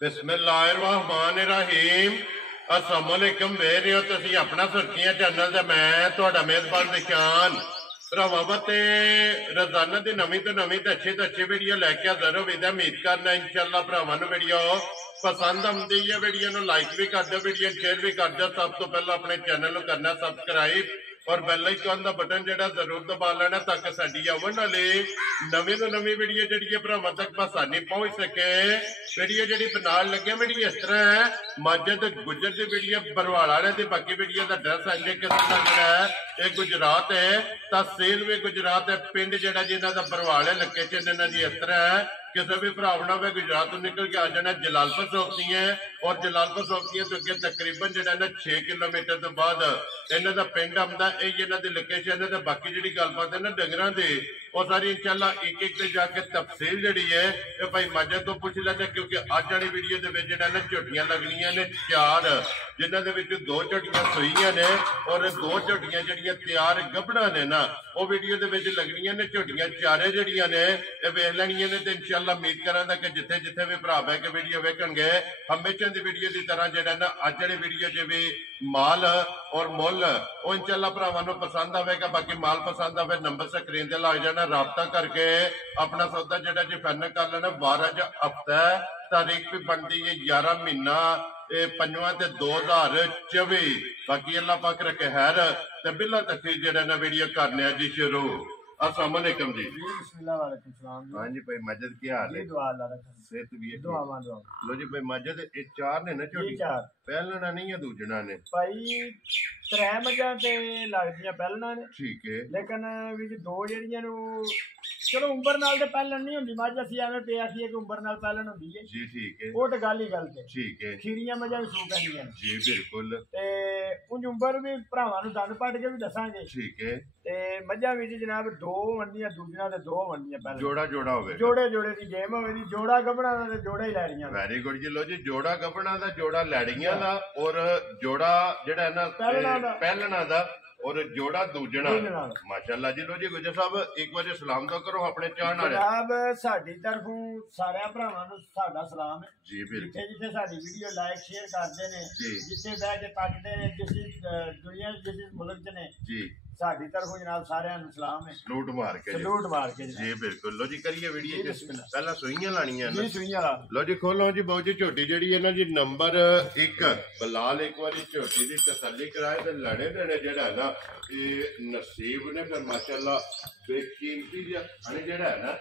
बिस्मिल्लाहिर्रहमानिर्रहीम। अस्सलाम वालेकुम। वेख रहे हो तुसीं अपना सुर्खियां चैनल ते मैं तुहाडा मेजबान निशान भरावां ते रोजाना की नवीं तो अच्छी वीडियो लैके हाजिर हो। उम्मीद करना इंशाअल्लाह भरावां नूं वीडियो पसंद आउंदी है। वीडियो नूं लाइक भी कर दो, वीडियो शेयर भी कर दो। सब तो पहला अपने चैनल नूं करना सब्सक्राइब और बैल आइकन का बटन जिहड़ा जरूर दबा लेना ताकि साडी आउण वाली नवीं तो नवीं वीडियो जिहड़ी भरावां तक आसानी पहुंच सके। वीडियो जिहड़ी बनाउण लगे वीडियो इस तरह है, माजिद गुजर की वीडियो बरवाल वाले की। बाकी वीडियो का एड्रैस है किस तरह है, ये गुजरात है, तहसील भी गुजरात है, पिंड जिहड़ा जिन्हां दा बरवाल है, लोकेशन इन्हां दी इस तरह है। किसी भी भरावना में गुजरात तो निकल के आ जाना जलालपुर चौकियां और जलालपुर चौकियां तो अगे तकरीबन जो 6 किलोमीटर तो बाद इन्हों का पिंड आता है। इन्हों की लोकेशन है। बाकी जी गलबात है ना डंगर की वो सारी इंशाल्लाह एक एक जाके तफसील जी है ये भाई माजा तो पूछ लेते, क्योंकि अज वाली वीडियो के झोटियां लगनिया ने 4, जिन्होंने दो झोटियां सूईया ने और 2 झोटियां जड़ियां तैयार गबड़ा ने ना वो वीडियो के लगनिया ने। झोटियां चारे जड़ियां ने वेख लैनिया ने। इंशाअल्लाह उम्मीद करांगा कि जिथे जिथे भी भरा बह के वीडियो वेखणगे हमेशा की वीडियो की तरह जो ना अज वाली वीडियो च भी माल और मुल वो इंशाअल्लाह भरावां नूं पसंद आवेगा। बाकी माल पसंद आवे नंबर स्क्रीन ते लग जाना, राबता करके अपना सौदा जो जी फाइनल कर लेना। 12 हफ्ता तारीख भी बनती है 11 महीना 5 ते 2024। बाकी अल्लाह पाक रखे खैर ते बिल्ला तक जो ना वीडियो करने जी शुरू। अस्सलाम वालेकुम जी। हाँ जी भाई मजद क्या हाल है? सेहत भी है। लो जी भाई मजद ये 4 ने ना झोटी, पहलना नहीं है दूजना ने भाई 3 मजा ते लगदियां पहलना ने। ठीक है, लेकिन विच 2 जेड़ियां नु चलो उम्र नाल ते पहलन नहीं हुंदी। मज असीं एवें पे आखिए कि उम्र नाल पहलन हुंदी है जी। ठीक है, वो तो गल ही गलत है। ठीक है, खीरियां मजा भी सू पैंदियां जी बिल्कुल। ते उंज उम्र भी भरावां नु दंद पट के भी दसांगे। ठीक है, ते मजा विच जनाब 2 वंडियां दूजियां ते 2 वंडियां पहले जोड़ा जोड़ा होवे, जोड़े जोड़े दी गेम होवे दी। जोड़ा गबड़ा दा ते जोड़ा ही लैड़ियां। वेरी गुड जी। लो जी जोड़ा गबड़ा दा, जोड़ा लैड़ियां दा और जोड़ा जेड़ा है ना पहलना दा और जोड़ा दूजना। माशाअल्लाह जी। लो जी गुजर साहब एक बार सलाम तो करो अपने चाहण वाले। जनाब साडी तरफों सारे भरावां नूं साडा सलाम है जी बिल्कुल। जिथे जिथे साडी वीडियो लाइक शेयर करते ने, जिथे बह के तकते ने, जिस दुनिया जिस मुल्क च ने जी, साडी तरफों जनाब सारे सलाम है। सलूट मार के जी बिल्कुल। लो जी करिए वीडियो पहला सुइयां लानियां जी। सुइयां ला लो जी, खोलो जी बहुत जी झोटी जी है ना जी नंबर 1 बलाल। एक बार झोटी की तसली कराए तो लड़े देने जरा ना ये नसीब ने फिर माशाअल्लाह बेकीमती जरा है ना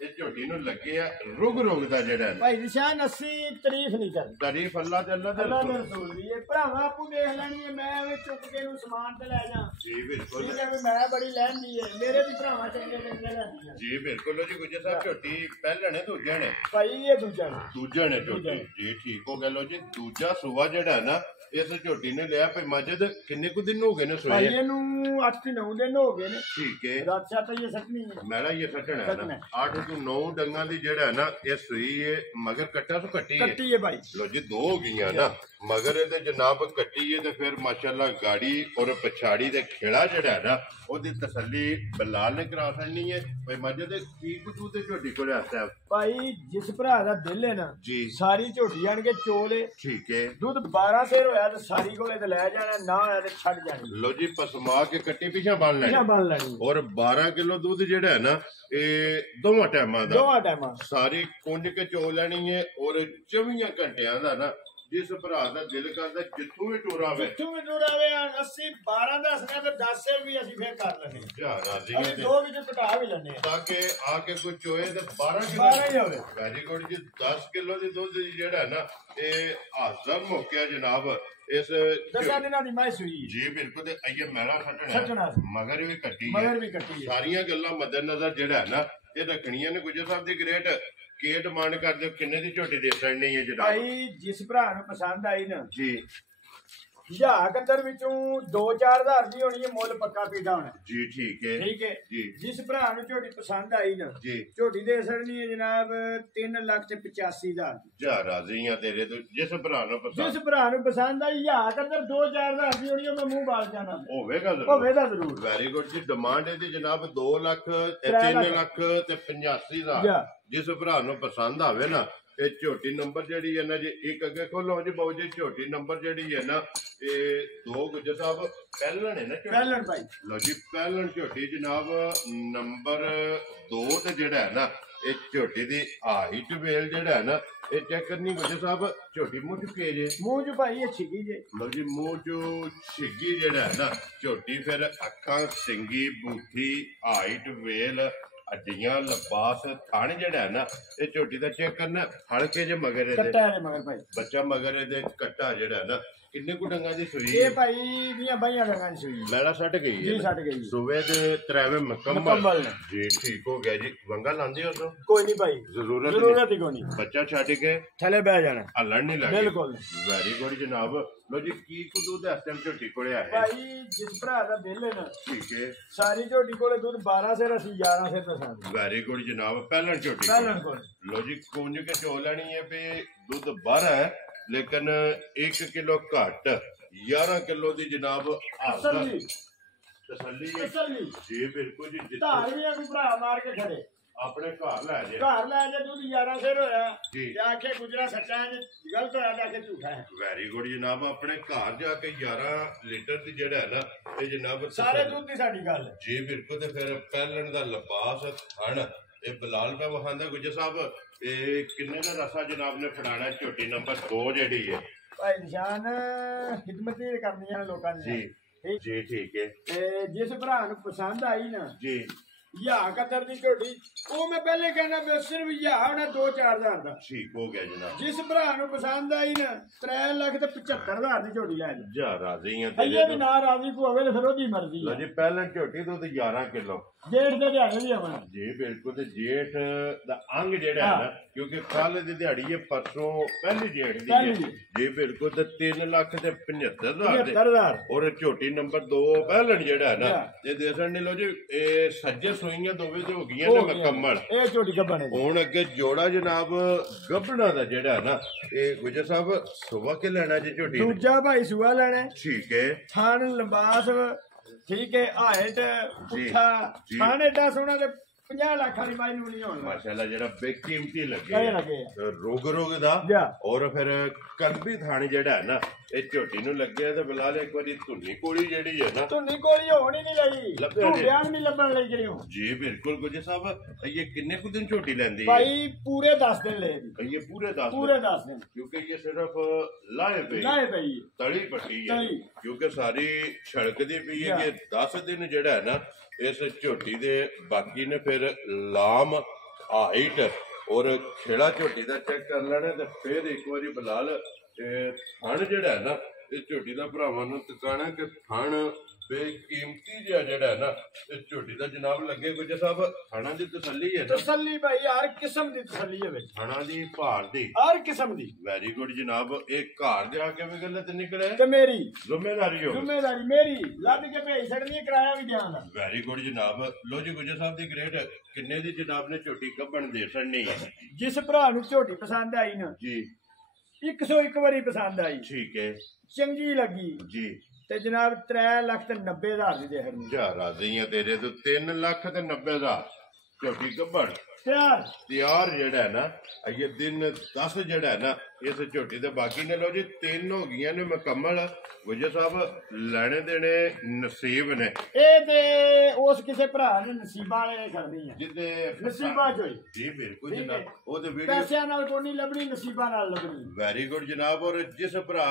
ये झोटी नूं लगे है रुग रुग दा जरा भाई निशान 80 तारीफ नहीं कर तारीफ अल्लाह ते अल्लाह दे रसूल दी। ये भरावा आपू देख लैनी है, मैं वे चुक के नूं समान ते ले जा जी बिल्कुल। ठीक है, मैं बड़ी लैंदी है, मेरे भी भरावा चंगे चंगे लैंदी है जी बिल्कुल। लो जी गुजर साहब झोटी पहले ने दूजे ने भाई ये दूजा ने झोटी जी ठीक हो गया। लो जी दूजा सुबह जड़ा है ना इस झोटी ने लिया पे मजद किन्ने को दिन हो गए ने सोए? भाई नूं 8 से 9 दिन हो गए ने। ठीक है, रात से तो ये सटनी है मेरा ये सटना है ना 8 से 9 डंगा दी जड़ा है ना ये सुई है मगर कट्टा तो कट्टी है भाई। लो जी 2 हो गई ना मगर ये जनाब कट्टी है तो फिर माशाअल्लाह गाड़ी और पछाड़ी दे खेड़ा जड़ा है ना ओदी तसल्ली बलाल ने करा सकनी है। भाई मजद की कुछ ते झोटी को आता है भाई जिस भरा दा दिल है ना जी सारी झोटी आन के चोले। ठीक है, दूध 12 सेर होया तो सारी कोले ते ले जाना, ना होया ते छड़ जानी। लो जी पसमा के कट्टी पीछे बन लेनी और 12 किलो दूध जेड़ा है ना ये दोवां टाइमां दा सारी कुंज के चो लेनी है और 24 घंटियां दा ना जिस भरा दा दिल करदा जिथों भी टुरावे 80 12 दसने ते 10 सेर भी असि फिर कर लेने अभी 2 विच घटा भी लेने ताकि आके कुछ चोए ते 12 ही होवे। वेरी गुड जी। 10 किलो दी दूध जेड़ा ना ये हाजम हो गया जनाब इस 10 दिनां दी माई सुई जी बिल्कुल। ते आइए मेरा सटना मगर भी कट्टी सारियां गल्लां मद्देनजर जेड़ा है ना ये रखनियां ने। गुजर साहब दी ग्रेट के डिमांड कर दो किन्ने दी झोटी दे सकनी है जनाब? भाई जिस भरा नूं पसंद आई ना जी 1000 विचों 2-4 हज़ार दी होनी है, मुल पक्का पीटा होना जी। ठीक है जी। जिस भरा नूं झोटी पसंद आई ना जी झोटी दे सकनी है जनाब 3,85,000 जा राजी हां तेरे तो। जिस भरा नूं पसंद आई 1000 2-4 हज़ार दी होनी है, मैं मुंह बाल जाना होवेगा जरूर। वेरी गुड जी। डिमांड है जनाब 2 लाख 3 लाख ते 85,000 जिस भरा नूं पसंद आवे ना ਇਹ ਝੋਟੀ ਨੰਬਰ ਜਿਹੜੀ ਹੈ ਨਾ ਜੀ ਇੱਕ ਅੱਗੇ ਖੋਲੋ ਜੀ ਬਾਊ ਜੀ ਝੋਟੀ ਨੰਬਰ ਜਿਹੜੀ ਹੈ ਨਾ ਇਹ 2 ਗੁੱਜਰ ਸਾਹਿਬ ਪਹਿਲਣ ਹੈ ਨਾ ਪਹਿਲਣ ਭਾਈ ਲਓ ਜੀ ਪਹਿਲਣ ਝੋਟੀ ਜਨਾਬ ਨੰਬਰ 2 ਤੇ ਜਿਹੜਾ ਹੈ ਨਾ ਇਹ ਝੋਟੀ ਦੀ ਹਾਈਟ ਵੇਲ ਜਿਹੜਾ ਹੈ ਨਾ ਇਹ ਚੈੱਕ ਕਰਨੀ ਗੁੱਜਰ ਸਾਹਿਬ ਝੋਟੀ ਮੂੰਹ ਚੁੱਕੇ ਜੇ ਮੂੰਹ ਚ ਭਾਈ ਇਹ ਛਿੱਗੀ ਜੇ ਲਓ ਜੀ ਮੂੰਹ ਚੋਂ ਛਿੱਗੀ ਜਿਹੜਾ ਹੈ ਨਾ ਝੋਟੀ ਫਿਰ ਅੱਖਾਂ ਸਿੰਗੀ ਬੂਥੀ ਹਾਈਟ ਵੇਲ ਅੱਡੀਆਂ ਲਬਾਸ ਥਣ ਜਿਹੜਾ ਹੈ ਨਾ ਇਹ ਝੋਟੀ ਦਾ ਚੈੱਕ ਕਰਨਾ ਹਲਕੇ ਜੇ ਮਗਰ ਇਹਦੇ ਕੱਟਾ ਹੈ ਮਗਰ ਭਾਈ ਬੱਚਾ ਮਗਰ ਇਹਦੇ ਕੱਟਾ ਜਿਹੜਾ ਹੈ ਨਾ ਕਿੰਨੇ ਕੁ ਡੰਗਾਂ ਦੀ ਸੂਈ ਇਹ ਭਾਈ ਦੀਆਂ ਬਾਈਆਂ ਡੰਗਾਂ ਦੀ ਸੂਈ ਮੈਲਾ ਛੱਡ ਗਈ ਜੀ ਛੱਡ ਗਈ ਸੂਵੇ ਦੇ ਤਰਾਵੇਂ ਮੁਕੰਮਲ ਜੀ ਠੀਕ ਹੋ ਗਿਆ ਜੀ ਵੰਗਾ ਲਾਂਦੇ ਹੋ ਤਾਂ ਕੋਈ ਨਹੀਂ ਭਾਈ ਜ਼ਰੂਰਤ ਹੀ ਕੋਈ ਨਹੀਂ ਬੱਚਾ ਛੱਡ ਕੇ ਥੱਲੇ ਬਹਿ ਜਾਣਾ ਹੱਲਣ ਨਹੀਂ ਲੱਗਦਾ ਬਿਲਕੁਲ ਵੈਰੀ ਗੁੱਡ ਜਨਾਬ ਲੋ ਜੀ ਕੀ ਕੁ ਦੁੱਧ ਇਸ ਟਾਈਮ ਝੋਟੀ ਕੋਲੇ ਆਇਆ ਭਾਈ ਜਿਸ ਭਰਾ ਦਾ ਦਿਲ ਹੈ ਨਾ ਠੀਕ ਹੈ ਸਾਰੀ ਝੋਟੀ ਕੋਲੇ ਦੁੱਧ 12 ਸਿਰ ਅਸੀਂ 11 ਸਿਰ ਦਸਾਂਗੇ ਵੈਰੀ ਗੁੱਡ ਜਨਾਬ ਪਹਿਲਾਂ ਝੋਟੀ ਪਹਿਲਣ ਕੋਲ ਲੋ ਜੀ ਕੁੰਜ ਕੇ ਚੋ ਲੈਣੀ ਹੈ ਵੀ ਦੁੱਧ 12 ਹੈ ਲੇਕਿਨ 1 ਕਿਲੋ ਘੱਟ 11 ਕਿਲੋ ਦੀ ਜਨਾਬ ਤਸੱਲੀ ਤਸੱਲੀ ਜੀ ਬਿਲਕੁਲ ਜੀ ਧਾਰ ਵੀ ਕੋਈ ਭਰਾ ਮਾਰ ਕੇ ਖੜੇ ਆਪਣੇ ਘਰ ਲੈ ਜੇ ਦੁੱਧ 11 ਸਿਰ ਹੋਇਆ ਜੀ ਜਾ ਕੇ ਗੁਜਰਾ ਸੱਚਾ ਹੈ ਗਲਤ ਹੋਇਆ ਜਾ ਕੇ ਝੂਠਾ ਹੈ ਵੈਰੀ ਗੁੱਡ ਜਨਾਬ ਆਪਣੇ ਘਰ ਜਾ ਕੇ 11 ਲੀਟਰ ਦੀ ਜਿਹੜਾ ਹੈ ਨਾ ਇਹ ਜਨਾਬ ਸਾਰੇ ਦੁੱਧ ਦੀ ਸਾਡੀ ਗੱਲ ਹੈ ਜੀ ਬਿਲਕੁਲ ਤੇ ਫਿਰ ਪਹਿਲਣ ਦਾ ਲਿਬਾਸ ਥਣ ਇਹ ਬਲਾਲ ਪਾ ਵਹਾਂਦਾ ਗੁੱਜਰ ਸਾਹਿਬ ਇਹ ਕਿੰਨੇ ਦਾ ਰਸਾ ਜਨਾਬ ਨੇ ਫੜਾਣਾ ਝੋਟੀ ਨੰਬਰ 2 ਜਿਹੜੀ ਹੈ ਭਾਈ ਨਿਸ਼ਾਨ ਖਿਦਮਤ ਹੀ ਕਰਨੀਆਂ ਨੇ ਲੋਕਾਂ ਨੇ ਜੀ ਜੀ ਠੀਕ ਹੈ ਤੇ ਜਿਸ ਭਰਾ ਨੂੰ ਪਸੰਦ ਆਈ ਨਾ ਜੀ ਯਾ ਕਦਰ ਦੀ ਝੋਟੀ ਉਹ ਮੈਂ ਪਹਿਲੇ ਕਹਿਣਾ ਵੀ ਸਿਰਫ ਯਾ ਹੋਣਾ 2-4 ਦਾ ਠੀਕ ਹੋ ਗਿਆ ਜਨਾਬ ਜਿਸ ਭਰਾ ਨੂੰ ਪਸੰਦ ਆਈ ਨਾ 3 ਲੱਖ ਤੇ 75,000 ਦੀ ਝੋਟੀ ਲੈ ਜਾ ਰਾਜ਼ੀ ਆ ਤੇਰੇ ਵੀ ਨਾ ਰਾਜ਼ੀ ਕੋ ਹੋਵੇ ਤੇ ਫਿਰ ਉਹਦੀ ਮਰਜ਼ੀ ਲੋ ਜੀ ਪਹਿਲਾਂ ਝੋਟੀ ਦੁੱਧ 11 ਕਿਲੋ ਜੇਠ ਦੇ ਦਿਹਾੜੇ ਵੀ ਆਵਣਾ ਜੀ ਬਿਲਕੁਲ ਤੇ ਜੇਠ ਦਾ ਅੰਗ ਜਿਹੜਾ ਹੈ ਨਾ ਕਿਉਂਕਿ ਕੱਲ ਦੀ ਦਿਹਾੜੀ ਹੈ ਪਰਸੋਂ ਪਹਿਲੀ ਜੇਠ ਦੀ ਹੈ ਜੀ ਬਿਲਕੁਲ ਤੇ 3 ਲੱਖ ਤੇ 75,000 ਔਰ ਝੋਟੀ ਨੰਬਰ 2 ਪਹਿਲਣ ਜਿਹੜਾ ਹੈ ਨਾ ਇਹ ਦੇਸਣ ਨੇ ਲੋ ਜੀ ਇਹ ਸੱਜੇ ਸੋਈਆਂ ਦੋਵੇਂ ਤੇ ਹੋ ਗਈਆਂ ਨੇ ਮੁਕੰਮਲ ਇਹ ਝੋਟੀ ਗੱਬਣ ਹੁਣ ਅੱਗੇ ਜੋੜਾ ਜਨਾਬ ਗੱਬਣਾ ਦਾ ਜਿਹੜਾ ਹੈ ਨਾ ਇਹ ਗੁਜਰ ਸਾਹਿਬ ਸੁਬਾ ਕੇ ਲੈਣਾ ਜੀ ਝੋਟੀ ਦੂਜਾ ਭਾਈ ਸੁਆ ਲੈਣਾ ਠੀਕ ਹੈ ਥਾਣ ਲੰਬਾਸ ਠੀਕ ਹੈ ਹਾਈਟ ਪੁੱਠਾ ਥਾਣ ਏਡਾ ਸੋਹਣਾ ਤੇ 50 ਲੱਖ ਵਾਲੀ ਬਾਈ ਨੂੰ ਨਹੀਂ ਹੋਣਾ ਮਾਸ਼ਾਅੱਲਾ ਜਿਹੜਾ ਬੇਕੀਮਤੀ ਲੱਗੇ ਰੋਗ ਦਾ ਔਰ ਫਿਰ ਕਲਬੀ ਥਾਣੀ ਜਿਹੜਾ ਹੈ ਨਾ ਇਹ ਝੋਟੀ ਨੂੰ ਲੱਗਿਆ ਤੇ ਬਲਾਲ ਇੱਕ ਵਾਰੀ ਧੁੰਨੀ ਕੋਲੀ ਜਿਹੜੀ ਹੈ ਨਾ ਧੁੰਨੀ ਕੋਲੀ ਹੋਣੀ ਨਹੀਂ ਲਈ ਧੁੰਨਿਆਂ ਨਹੀਂ ਲੱਭਣ ਲਈ ਜਿਹੜੀ ਜੀ ਬਿਲਕੁਲ ਗੁਜਰ ਸਾਹਿਬ ਇਹ ਕਿੰਨੇ ਕੁ ਦਿਨ ਝੋਟੀ ਲੈਂਦੀ ਹੈ ਭਾਈ ਪੂਰੇ 10 ਦਿਨ ਲੈ ਇਹ ਪੂਰੇ 10 ਦਿਨ ਕਿਉਂਕਿ ਇਹ ਸਿਰਫ ਲਾਏ ਪਈ ਤਲੀ ਪੱਟੀ ਹੈ ਕਿਉਂਕਿ ਸਾਰੀ ਛੜਕਦੀ ਪਈ ਹੈ ਕਿ 10 ਦਿਨ ਜਿਹੜਾ ਹੈ ਨਾ ਇਸ ਝੋਟੀ ਦੇ ਬਾਕੀ ਨੇ ਫਿਰ ਲਾਮ ਹਾਈਟ ਔਰ ਖੇੜਾ ਝੋਟੀ ਦਾ ਚੈੱਕ ਕਰ ਲੈਣਾ ਤੇ ਫਿਰ ਇੱਕ ਵਾਰੀ ਬਲਾਲ ਥਣ ਜਿਹੜਾ ਹੈ ਨਾ ਇਹ ਝੋਟੀ ਦਾ ਭਰਾਵਾਂ ਨੂੰ ਟਿਕਾਣਾ ਕਿ ਥਣ ਬੇਕੀਮਤੀ ਜਿਹੜਾ ਹੈ ਨਾ ਇਹ ਝੋਟੀ ਦਾ ਜਨਾਬ ਲੱਗੇ ਗੁਜਰ ਸਾਹਿਬ ਥਾਣਾ ਦੀ ਤਸੱਲੀ ਹੈ ਤਸੱਲੀ ਭਾਈ ਹਰ ਕਿਸਮ ਦੀ ਤਸੱਲੀ ਹੈ ਵਿੱਚ ਥਾਣਾ ਦੀ ਭਾਰ ਦੀ ਹਰ ਕਿਸਮ ਦੀ ਵੈਰੀ ਗੁੱਡ ਜਨਾਬ ਇਹ ਘਰ ਜਾ ਕੇ ਵੀ ਗੱਲ ਤੇ ਨਿਕਲੇ ਤੇ ਮੇਰੀ ਜ਼ਿੰਮੇਵਾਰੀ ਮੇਰੀ ਲੱਦ ਕੇ ਭੇਜ ਛੱਡਣੀ ਕਿਰਾਇਆ ਵੀ ਦਿਆਂਗਾ ਵੈਰੀ ਗੁੱਡ ਜਨਾਬ ਲੋ ਜੀ ਗੁਜਰ ਸਾਹਿਬ ਦੀ ਗ੍ਰੇਡ ਕਿੰਨੇ ਦੀ ਜਨਾਬ ਨੇ ਝੋਟੀ ਕੱਢਣ ਦੇ ਛੱਡਣੀ ਹੈ ਜਿਸ ਭਰਾ ਨੂੰ ਝੋਟੀ ਪਸੰਦ ਆਈ ਨਾ ਜੀ 101 ਵਾਰੀ ਪਸੰਦ ਆਈ ਠੀਕ ਹੈ ਚੰਗੀ ਲੱਗੀ ਜੀ ਤੇ ਜਨਾਬ 3,90,000 ਦੀ ਦੇਣੀ ਜਾ ਰਾਜ਼ੀ ਆ ਤੇਰੇ ਤੋਂ 3,90,000 ਝੋਟੀ ਕੱਢਣ ਤਿਆਰ ਜਿਹੜਾ ਹੈ ਨਾ ਇਹ ਦਿਨ 10 ਜਿਹੜਾ ਹੈ ਨਾ ਇਸ ਝੋਟੀ ਦੇ ਬਾਕੀ ਨੇ ਲੋ ਜੀ 3 ਹੋ ਗਈਆਂ ਨੇ ਮੁਕੰਮਲ ਗੁਜਰ ਸਾਹਿਬ ਲੈਣੇ ਦੇਣੇ ਨਸੀਬ ਨੇ ਇਹ ਤੇ ਉਸ ਕਿਸੇ ਭਰਾ ਨੇ ਨਸੀਬਾਂ ਵਾਲੇ ਕਰਨੀ ਹੈ ਜਿੱਦੇ ਨਸੀਬਾਂ ਚ ਹੋਈ ਜੀ ਬਿਲਕੁਲ ਜਨਾਬ ਉਹਦੇ ਵੀਡੀਓ ਪੈਸਿਆਂ ਨਾਲ ਕੋਈ ਨਹੀਂ ਲੱਭਣੀ ਨਸੀਬਾਂ ਨਾਲ ਲੱਭਣੀ ਵੈਰੀ ਗੁੱਡ ਜਨਾਬ ਔਰ ਜਿਸ ਭਰਾ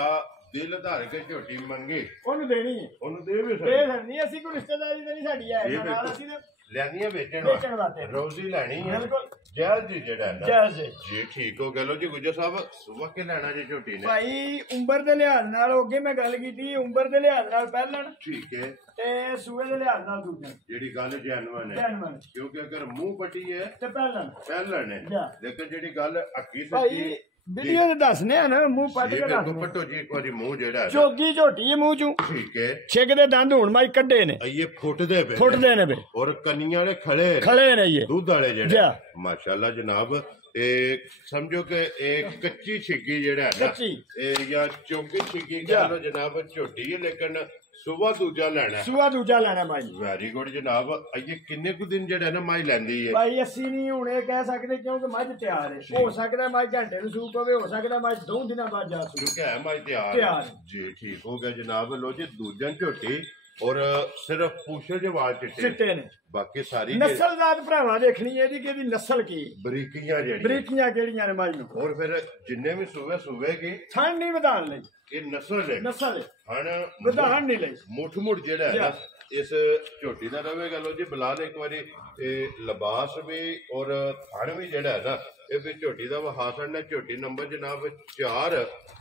ਦਿਲ ਧਾਰ ਕੇ ਝੋਟੀ ਮੰਗੇ ਉਹਨੂੰ ਦੇਣੀ ਹੈ ਉਹਨੂੰ ਦੇ ਵੀ ਨਹੀਂ ਅਸੀਂ ਕੋਈ ਰਿਸ਼ਤੇਦਾਰੀ ਤੇ ਨਹੀਂ ਸਾਡੀ ਹੈ ਨਾਲ ਅਸੀਂ ਲੈਣੀਆਂ ਵੇਚਣ ਵਾਸਤੇ ਰੋਜ਼ੀ ਲੈਣੀ ਹੈ ਬਿਲਕੁਲ ਜਾਇਜ਼ ਜੀ ਜਿਹੜਾ ਨਾ ਜਾਇਜ਼ ਜੀ ਠੀਕ ਹੋ ਗਿਆ ਲੋ ਜੀ ਗੁਜਰ ਸਾਹਿਬ ਸੁਬਾ ਕੇ ਲੈਣਾ ਜੀ ਝੋਟੀ ਨੇ ਭਾਈ ਉਮਰ ਦੇ ਲਿਹਾਜ਼ ਨਾਲ ਅੱਗੇ ਮੈਂ ਗੱਲ ਕੀਤੀ ਉਮਰ ਦੇ ਲਿਹਾਜ਼ ਨਾਲ ਪਹਿਲਣ ਠੀਕ ਹੈ ਤੇ ਸੂਏ ਦੇ ਲਿਹਾਜ਼ ਨਾਲ ਦੂਜਾ ਜਿਹੜੀ ਗੱਲ ਜੈਨੂਇਨ ਹੈ ਕਿਉਂਕਿ ਅਗਰ ਮੂੰਹ ਪੱਟੀ ਹੈ ਤੇ ਪਹਿਲਣ ਹੈ ਲੇਕਿਨ ਜਿਹੜੀ ਗੱਲ ਅੱਕੀ ਸੱਚੀ ਵੀਡੀਓ ਤੇ ਦੱਸਨੇ ਆ ਨਾ ਮੂੰਹ ਪੱਟ ਕੇ ਦੱਸਨੇ ਪੱਟੋ ਜੀ ਇੱਕ ਵਾਰੀ ਮੂੰਹ ਜਿਹੜਾ ਹੈ ਚੋਗੀ ਝੋਟੀ ਹੈ ਮੂੰਹ ਚੋਂ ਠੀਕ ਹੈ ਛਿੱਕ ਦੇ ਦੰਦ ਹੁਣ ਮਾਈ ਕੱਢੇ ਨੇ ਇਹ ਫੁੱਟਦੇ ਨੇ ਬੇ ਔਰ ਕੰਨੀਆਂ ਵਾਲੇ ਖੜੇ ਨੇ ਇਹ ਦੁੱਧ ਵਾਲੇ ਜਿਹੜੇ ਮਾਸ਼ਾਅੱਲਾ ਜਨਾਬ ਇਹ ਸਮਝੋ ਕਿ ਇਹ ਕੱਚੀ ਛਿੱਗੀ ਜਿਹੜਾ ਹੈ ਨਾ ਇਹ ਜਾਂ ਚੋਗੀ ਛਿੱਗੀ ਕਹ ਲੋ ਜਨਾਬ ਝੋਟੀ ਹੈ ਲੇਕਿਨ ਸੁਬਾ ਦੂਜਾ ਲੈਣਾ ਸੂਆ ਦੂਜਾ ਲੈਣਾ ਮਾਈ। ਵੈਰੀ ਗੁੱਡ ਜਨਾਬ। ਇਹ ਕਿੰਨੇ ਕੁ ਦਿਨ ਜਿਹੜਾ ਨਾ ਮਾਈ ਲੈਂਦੀ ਹੈ ਭਾਈ ਅਸੀਂ ਨਹੀਂ ਹੁਣ ਇਹ ਕਹਿ ਸਕਦੇ ਕਿਉਂਕਿ ਮੱਝ ਤਿਆਰ ਹੈ। ਹੋ ਸਕਦਾ ਮਾਈ ਘੰਟੇ ਨੂੰ ਸੂਪ ਪਵੇ, ਹੋ ਸਕਦਾ ਮਾਈ 2 ਦਿਨਾਂ ਬਾਅਦ ਜਾ ਸੂ। ਕਿਉਂਕਿ ਹੈ ਮਾਈ ਤਿਆਰ ਜੀ। ਠੀਕ ਹੋ ਗਿਆ ਜਨਾਬ। ਲੋ ਜੀ ਦੂਜਾ ਝੋਟੀ ਔਰ ਸਿਰਫ ਪੂਛੇ ਦੇ ਵਾਲ ਚਿੱਟੇ ਨੇ, ਬਾਕੀ ਸਾਰੀ ਨਸਲਦਾਰ ਭਰਾਵਾਂ ਦੇਖਣੀ ਹੈ ਜੀ ਕਿ ਇਹਦੀ ਨਸਲ ਕੀ, ਬਰੀਕੀਆਂ ਕਿਹੜੀਆਂ ਨੇ ਮਾਈ ਨੂੰ। ਔਰ ਫਿਰ ਜਿੰਨੇ ਵੀ ਸੂਵੇ ਕੀ ਥਣ ਨਹੀਂ ਵਧਾਣ ਲਈ, ਇਹ ਨਸਲ ਹੈ ਥਣ ਵਧਾਣ ਨਹੀਂ ਲਈ। ਮੁੱਠ ਜਿਹੜਾ ਹੈ ਨਾ ਇਸ ਝੋਟੀ ਦਾ ਰਵੇਗਾ। ਲੋ ਜੀ ਬਲਾਲ ਇੱਕ ਵਾਰੀ ਇਹ ਲਿਬਾਸ ਵੀ ਔਰ ਥਣ ਵੀ ਜਿਹੜਾ ਹੈ ਨਾ ਇਹ ਵੀ ਝੋਟੀ ਦਾ ਵਹਾਸਣ ਨੇ। ਝੋਟੀ ਨੰਬਰ ਜਨਾਬ 4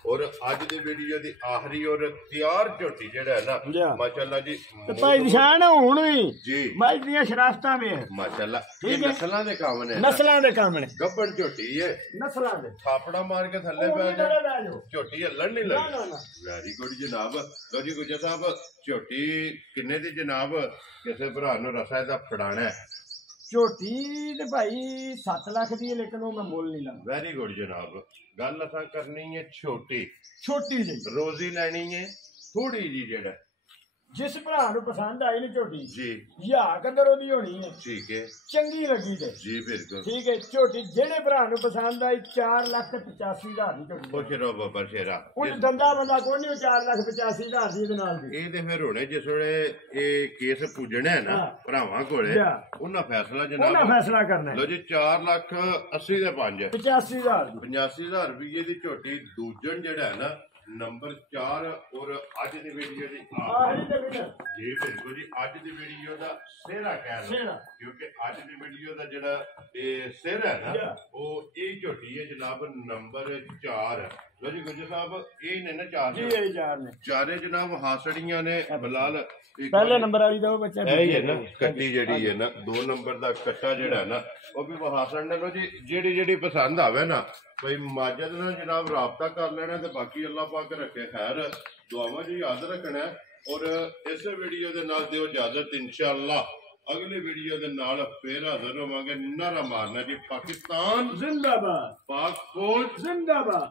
ਔਰ ਅੱਜ ਦੀ ਵੀਡੀਓ ਦੀ ਆਖਰੀ ਔਰ ਤਿਆਰ ਝੋਟੀ ਜਿਹੜਾ ਹੈ ਨਾ ਮਾਸ਼ਾਅੱਲਾ ਜੀ। ਤੇ ਭਾਈ ਨਿਸ਼ਾਨ ਹੁਣ ਵੀ ਜੀ ਮੱਝ ਦੀਆਂ ਸ਼ਰਾਫਤਾਂ ਵੇ ਮਾਸ਼ਾਅੱਲਾ। ਇਹ ਨਸਲਾਂ ਦੇ ਕੰਮ ਨੇ, ਗੱਭਣ ਝੋਟੀ ਹੈ, ਨਸਲਾਂ ਦੇ। ਥਾਪੜਾ ਮਾਰ ਕੇ ਥੱਲੇ ਪੈ ਜਾ, ਝੋਟੀ ਹੱਲਣ ਨਹੀਂ ਲੱਗੀ। ਵੈਰੀ ਗੁੱਡ ਜਨਾਬ। ਲੋ ਜੀ ਗੁੱਜਰ ਸਾਹਿਬ ਝੋਟੀ ਕਿੰਨੇ ਦੀ ਜਨਾਬ? ਕਿਸੇ ਭਰਾ ਨੂੰ ਰਸਾ ਇਹਦਾ ਫੜਾਣਾ ਹੈ। ਝੋਟੀ ਤੇ ਭਾਈ 7 ਲੱਖ ਦੀ ਹੈ, ਲੇਕਿਨ ਉਹ ਮੈਂ ਮੁੱਲ ਨਹੀਂ ਲਾਉਂਦਾ। ਵੈਰੀ ਗੁੱਡ ਜਨਾਬ। ਗੱਲ ਅਸਾਂ ਕਰਨੀ ਹੈ ਛੋਟੀ ਜੀ, ਰੋਜ਼ੀ ਲੈਣੀ ਹੈ ਥੋੜੀ ਜੀ। ਜਿਹੜਾ ਜਿਸ ਭਰਾ ਨੂੰ ਪਸੰਦ ਆਈ ਨੀ ਝੋਟੀ ਜੀ ਯਾ ਕਦਰ ਉਹਦੀ ਹੋਣੀ ਹੈ। ਠੀਕ ਹੈ, ਚੰਗੀ ਲੱਗੀ ਤੇ ਜੀ ਬਿਲਕੁਲ ਠੀਕ ਹੈ। ਝੋਟੀ ਜਿਹੜੇ ਭਰਾ ਨੂੰ ਪਸੰਦ ਆਈ 4,85,000 ਦੀ ਝੋਟੀ। ਖੁਸ਼ ਰਹੋ ਬਾਬਾ ਸ਼ੇਰਾ। ਉਹ ਦੰਦਾ ਬੰਦਾ ਕੋਈ ਨਹੀਂ 4,85,000 ਦੀ ਇਹਦੇ ਨਾਲ ਦੀ। ਇਹ ਤੇ ਫਿਰ ਹੋਣੇ ਜਿਸ ਵੇਲੇ ਇਹ ਕੇਸ ਪੁੱਜਣਾ ਹੈ ਨਾ ਭਰਾਵਾਂ ਕੋਲੇ, ਉਹਨਾਂ ਫੈਸਲਾ ਕਰਨਾ। ਲੋ ਜੀ 4,80,000 ਦੇ 5 85,000 ਦੀ 85,000 ਰੁਪਏ ਦੀ ਝੋਟੀ ਦੂਜਣ ਜਿਹੜਾ ਹੈ ਨਾ ਨੰਬਰ 4 ਔਰ ਅੱਜ ਦੀ ਵੀਡੀਓ ਦੀ ਜੀ ਬਿਲਕੁਲ ਜੀ। ਅੱਜ ਦੀ ਵੀਡੀਓ ਦਾ ਸਿਹਰਾ ਕਹਿ ਲਓ ਕਿਉਂਕਿ ਅੱਜ ਦੀ ਵੀਡੀਓ ਦਾ ਜਿਹੜਾ ਇਹ ਸਿਰ ਹੈ ਨਾ ਉਹ ਇਹ ਝੋਟੀ ਹੈ ਜਨਾਬ ਨੰਬਰ 4। ਲੋ ਜੀ ਗੁੱਜਰ ਸਾਹਿਬ ਇਹ ਨੇ ਨਾ 4 ਜੀ, ਇਹ 4 ਨੇ, ਚਾਰੇ ਜਨਾਬ ਹਾਸੜੀਆਂ ਨੇ। ਬਲਾਲ ਪਹਿਲੇ ਨੰਬਰ ਵਾਲੀ ਦਾ ਉਹ ਬੱਚਾ ਇਹ ਹੈ ਨਾ ਕੱਟੀ ਜਿਹੜੀ ਹੈ ਨਾ 2 ਨੰਬਰ ਦਾ ਕੱਟਾ ਜਿਹੜਾ ਨਾ ਉਹ ਵੀ ਹਾਸੜ ਨੇ। ਲੋ ਜੀ ਜਿਹੜੀ ਪਸੰਦ ਆਵੇ ਨਾ ਭਾਈ ਮਾਜਦ ਨਾਲ ਜਨਾਬ ਰਾਬਤਾ ਕਰ ਲੈਣਾ ਤੇ ਬਾਕੀ ਅੱਲਾਹ ਪਾਕ ਰੱਖੇ ਖੈਰ। ਦੁਆਵਾਂ ਜੀ ਯਾਦ ਰੱਖਣਾ ਔਰ ਇਸ ਵੀਡੀਓ ਦੇ ਨਾਲ ਦਿਓ ਇਜਾਜ਼ਤ। ਇਨਸ਼ਾਅੱਲਾ ਅਗਲੀ ਵੀਡੀਓ ਦੇ ਨਾਲ ਫੇਰ ਹਾਜ਼ਰ ਹੋਵਾਂਗੇ। ਨਾਰਾ ਮਾਰਨਾ ਜੀ ਪਾਕਿਸਤਾਨ ਜ਼ਿੰਦਾਬਾਦ, ਪਾਕ ਫੌਜ ਜ਼ਿੰਦਾਬਾਦ।